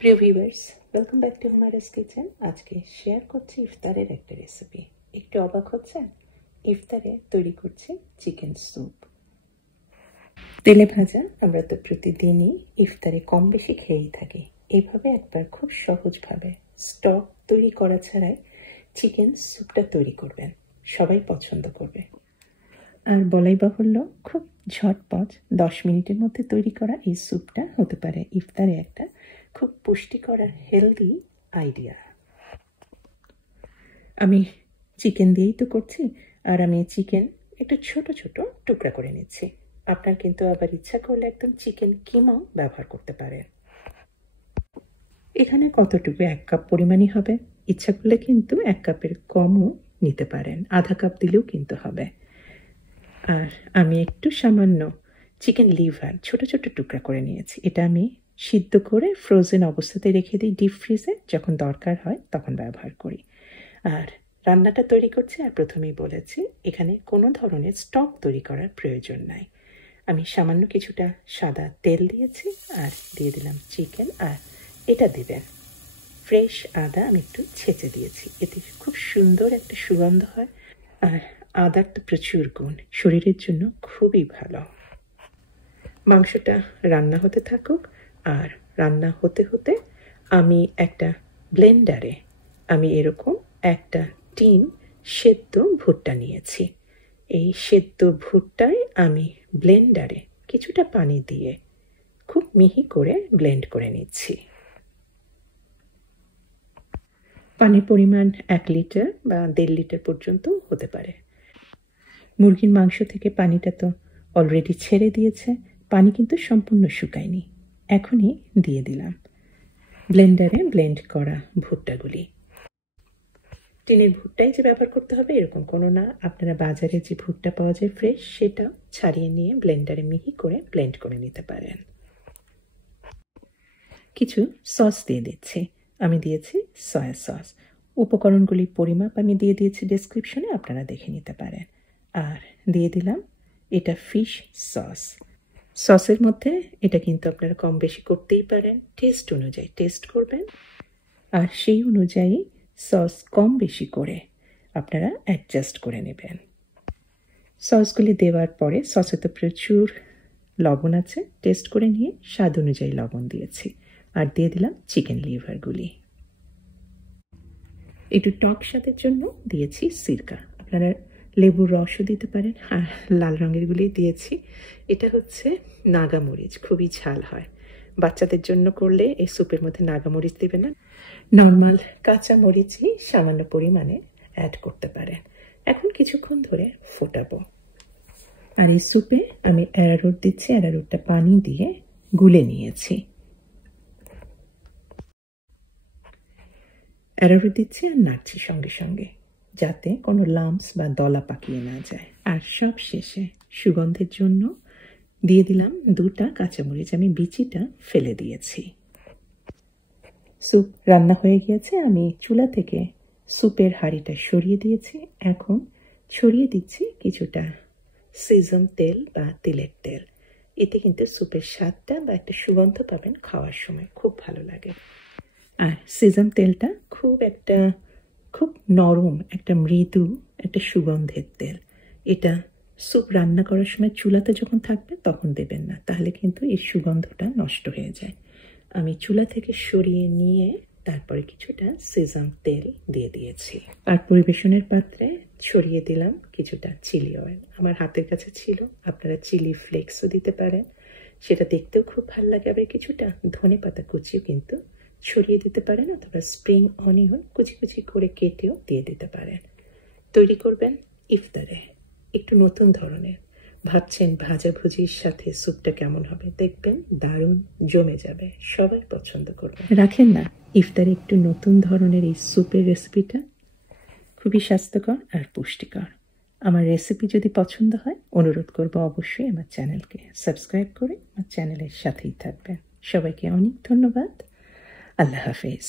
প্রিয় viewers, welcome back to Homaira's kitchen. আজকে share করছি ইফতারের একটা রেসিপি। একটু অবাক হচ্ছেন? ইফতারে তৈরি করছি চিকেন স্যুপ। তেলে ভাজা আমরা তো প্রতিদিনই ইফতারে কম বেশি খেয়েই থাকি। এইভাবে একবার খুব সহজভাবে স্টক তৈরি করা ছাড়াই চিকেন স্যুপটা তৈরি করবেন, সবাই পছন্দ করবে। আর বলাই বাহুল্য, খুব ঝটপট 10 মিনিটের মধ্যে তৈরি করা এই স্যুপটা হতে পারে ইফতারে একটা খুব পুষ্টিকর আর হেলদি আইডিয়া। আমি চিকেন দিয়েই তো করছি, আর আমি চিকেন একটু ছোট ছোট টুকরা করে নিচ্ছি। আপনার কিন্তু আবার ইচ্ছা করলে একদম চিকেন কিমাও ব্যবহার করতে পারেন। এখানে কতটুকু 1 কাপ পরিমাণই হবে, ইচ্ছা করলে কিন্তু 1 কাপের কমও নিতে পারেন, আধা কাপ দিলেও কিন্তু হবে। আর আমি একটু সামান্য চিকেন লিভার ছোট ছোট টুকরা করে নিয়েছি। এটা আমি সিদ্ধ করে ফ্রোজেন অবস্থাতে রেখে দিই ডিপ ফ্রিজে, যখন দরকার হয় তখন ব্যবহার করি। আর রান্নাটা তৈরি করছি, আর প্রথমেই বলেছি এখানে কোনো ধরনের স্টক তৈরি করার প্রয়োজন নাই। আমি সামান্য কিছুটা সাদা তেল দিয়েছি, আর দিয়ে দিলাম চিকেন। আর এটা দিবেন ফ্রেশ আদা, আমি একটু ছেঁচে দিয়েছি, এতে খুব সুন্দর একটা সুগন্ধ হয়। আর আদার তো প্রচুর গুণ, শরীরের জন্য খুবই ভালো। মাংসটা রান্না হতে থাকুক, আর রান্না হতে হতে আমি একটা ব্লেন্ডারে আমি এরকম একটা টিন সেদ্ধ ভুট্টা নিয়েছি। এই সেদ্ধ ভুট্টায় আমি ব্লেন্ডারে কিছুটা পানি দিয়ে খুব মিহি করে ব্লেন্ড করে নিচ্ছি। পানির পরিমাণ 1 লিটার বা 1.5 লিটার পর্যন্ত হতে পারে। মুরগির মাংস থেকে পানিটা তো অলরেডি ছেড়ে দিয়েছে, পানি কিন্তু সম্পূর্ণ শুকায়নি। এখনই দিয়ে দিলাম ব্লেন্ডারে ব্লেন্ড করা ভুট্টাগুলি। টিনের ভুট্টাই যে ব্যবহার করতে হবে এরকম কোনো না, আপনারা বাজারে যে ভুট্টা পাওয়া যায় ফ্রেশ, সেটাও ছাড়িয়ে নিয়ে ব্লেন্ডারে মিহি করে ব্লেন্ড করে নিতে পারেন। কিছু সস দিয়ে দিচ্ছি, আমি দিয়েছি সয়া সস। উপকরণগুলির পরিমাপ আমি দিয়ে দিয়েছি ডেসক্রিপশনে, আপনারা দেখে নিতে পারেন। আর দিয়ে দিলাম এটা ফিশ সস। সসের মধ্যে এটা কিন্তু আপনারা কম বেশি করতেই পারেন, টেস্ট অনুযায়ী টেস্ট করবেন, আর সেই অনুযায়ী সস কম বেশি করে আপনারা অ্যাডজাস্ট করে নেবেন। সসগুলি দেওয়ার পরে, সসে তো প্রচুর লবণ আছে, টেস্ট করে নিয়ে স্বাদ অনুযায়ী লবণ দিয়েছি। আর দিয়ে দিলাম চিকেন লিভারগুলি। একটু টক স্বাদের জন্য দিয়েছি সিরকা, আপনারা লেবুর রসও দিতে পারেন। আর লাল রঙেরগুলি দিয়েছি, এটা হচ্ছে নাগামরিচ, খুবই ঝাল হয়। বাচ্চাদের জন্য করলে এই স্যুপের মধ্যে নাগামরিচ দেবেন না, নর্মাল কাঁচা মরিচই সামান্য পরিমাণে অ্যাড করতে পারেন। এখন কিছুক্ষণ ধরে ফোটাবো। আর এই স্যুপে আমি অ্যারোরুট দিচ্ছি, অ্যারোরুটটা পানি দিয়ে গুলে নিয়েছি। অ্যারোরুট দিচ্ছি আর নাড়ছি সঙ্গে সঙ্গে, যাতে কোনো লাম্পস বা দলা পাকিয়ে না যায়। আর সব শেষে সুগন্ধের জন্য দিয়ে দিলাম 2টা কাঁচামরিচ, আমি বিচিটা ফেলে দিয়েছি। স্যুপ রান্না হয়ে গিয়েছে, আমি চুলা থেকে স্যুপের হাঁড়িটা সরিয়ে দিয়েছি। এখন ছড়িয়ে দিচ্ছি কিছুটা সিজন তেল বা তিলের তেল। এতে কিন্তু স্যুপের স্বাদটা বা একটা সুগন্ধ পাবেন, খাওয়ার সময় খুব ভালো লাগে। আর সিজন তেলটা খুব নরম, একটা মৃদু একটা সুগন্ধের তেল। এটা স্যুপ রান্না করার সময় চুলাতে যখন থাকবে তখন দেবেন না, তাহলে কিন্তু এই সুগন্ধটা নষ্ট হয়ে যায়। আমি চুলা থেকে সরিয়ে নিয়ে তারপরে কিছুটা সিজন তেল দিয়ে দিয়েছি। আর পরিবেশনের পাত্রে ছড়িয়ে দিলাম কিছুটা চিলি অয়েল। আমার হাতের কাছে ছিল, আপনারা চিলি ফ্লেক্সও দিতে পারেন, সেটা দেখতেও খুব ভালো লাগে। আবার কিছুটা ধনে পাতা কুচিও কিন্তু ছড়িয়ে দিতে পারেন, অথবা স্প্রিং অনিয়ন কুচি কুচি করে কেটেও দিয়ে দিতে পারেন। তৈরি করবেন ইফতারে একটু নতুন ধরনের। ভাবছেন ভাজাভুজির সাথে স্যুপটা কেমন হবে, দেখবেন দারুণ জমে যাবে, সবাই পছন্দ করবে। রাখেন না ইফতারে একটু নতুন ধরনের এই স্যুপের রেসিপিটা, খুবই স্বাস্থ্যকর আর পুষ্টিকর। আমার রেসিপি যদি পছন্দ হয়, অনুরোধ করব অবশ্যই আমার চ্যানেলকে সাবস্ক্রাইব করে আমার চ্যানেলের সাথেই থাকবেন। সবাইকে অনেক ধন্যবাদ। আল্লাহ হাফেজ।